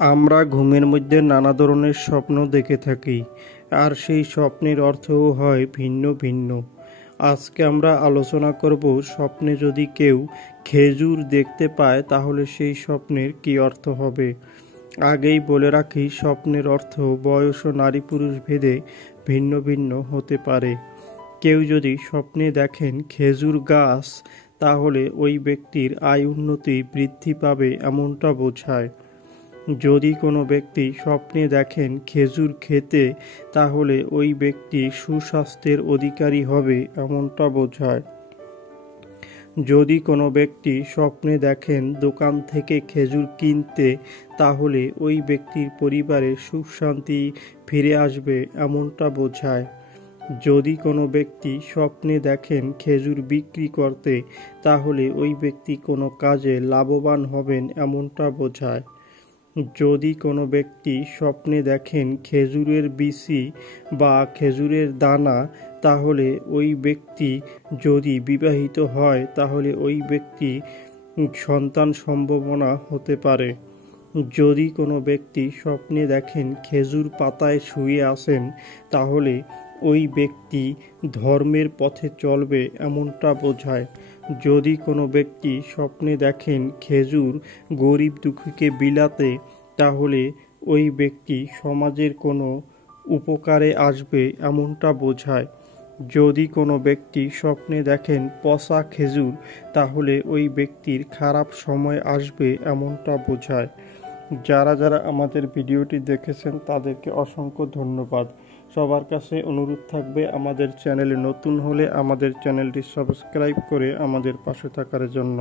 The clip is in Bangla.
আমরা ঘুমের মধ্যে নানা ধরনের স্বপ্ন দেখে থাকি, আর সেই স্বপ্নের অর্থও হয় ভিন্ন ভিন্ন। আজকে আমরা আলোচনা করব, স্বপ্নে যদি কেউ খেজুর দেখতে পায় তাহলে সেই স্বপ্নের কী অর্থ হবে। আগেই বলে রাখি, স্বপ্নের অর্থ বয়স ও নারী পুরুষ ভেদে ভিন্ন ভিন্ন হতে পারে। কেউ যদি স্বপ্নে দেখেন খেজুর গাছ, তাহলে ওই ব্যক্তির আয় উন্নতি বৃদ্ধি পাবে এমনটা বোঝায়। যদি কোনো ব্যক্তি স্বপ্নে দেখেন খেজুর খেতে, তাহলে ওই ব্যক্তি সুস্বাস্থ্যের অধিকারী হবে এমনটা বোঝায়। যদি কোনো ব্যক্তি স্বপ্নে দেখেন দোকান থেকে খেজুর কিনতে, তাহলে ওই ব্যক্তির পরিবারে সুখ শান্তি ফিরে আসবে এমনটা বোঝায়। যদি কোনো ব্যক্তি স্বপ্নে দেখেন খেজুর বিক্রি করতে, তাহলে ওই ব্যক্তি কোনো কাজে লাভবান হবেন এমনটা বোঝায়। যদি কোনো ব্যক্তি স্বপ্নে দেখেন খেজুরের বিচি বা খেজুরের দানা, তাহলে ওই ব্যক্তি যদি বিবাহিত হয়, তাহলে ওই ব্যক্তি সন্তান সম্ভাবনা হতে পারে। যদি কোনো ব্যক্তি স্বপ্নে দেখেন খেজুর পাতায় শুয়ে আছেন, তাহলে ওই ব্যক্তি ধর্মের পথে চলবে এমনটা বোঝায়। যদি কোনো ব্যক্তি স্বপ্নে দেখেন খেজুর গরিব দুঃখীকে বিলাতে, তাহলে ওই ব্যক্তি সমাজের কোনো উপকারে আসবে এমনটা বোঝায়। যদি কোনো ব্যক্তি স্বপ্নে দেখেন পচা খেজুর, তাহলে ওই ব্যক্তির খারাপ সময় আসবে এমনটা বোঝায়। যারা যারা আমাদের ভিডিওটি দেখেছেন তাদেরকে অসংখ্য ধন্যবাদ। সবার কাছে অনুরোধ থাকবে, আমাদের চ্যানেলে নতুন হলে আমাদের চ্যানেলটি সাবস্ক্রাইব করে আমাদের পাশে থাকার জন্য।